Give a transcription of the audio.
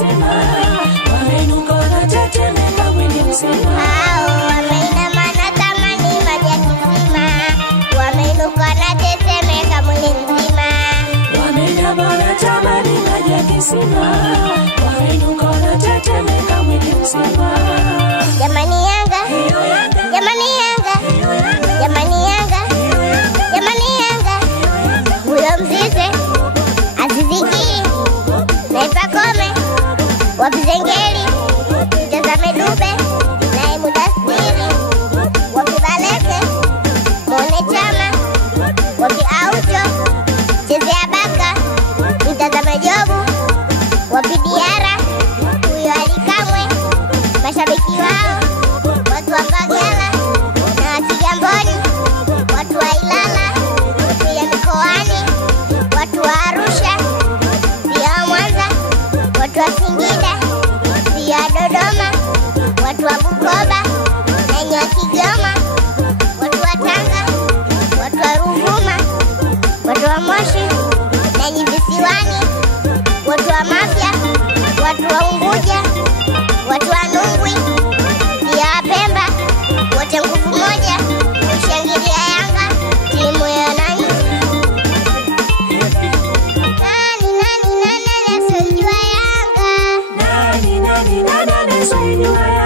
kisima, wameinuka wanatetemeka mwili mzima. Hao wameinama wanatamani maji ya kisima, wameinuka wanatetemeka mwili mzima. Wameinama wanatamani maji ya kisima, wameinuka wanatetemeka mwili mzima. Jamani Yanga, jamani Yanga, jamani Yanga, jamani Yanga. Huyo Mzize, Azizi Ki, Naipa Kome, Wapizengeli, Tazame Dube, naye Mudasiri, Wapibaleke, Mone Chama, Wapi Aucho, Chezea Baka, Mtazame Jobu, Wapi Diara, huyo Alikamwe, mashabiki wao, watu wa Mbagala na wa Kigamboni, watu wa Ilala, pia mikoani, watu wa Arusha, pia wa Mwanza, watu wa Singida, pia wa Dodoma, watu wa Bukoba, na wa Kigoma, watu wa Tanga, watu wa Ruvuma, watu wa Moshi, na visiwani, watu wa Mafia, watu wa Unguja, watu wa Nungwi, pia wa Pemba, wote nguvu moja kushangilia Yanga, timu ya wananchi. Nani asiyejua Yanga? Nani asiyejua Yanga?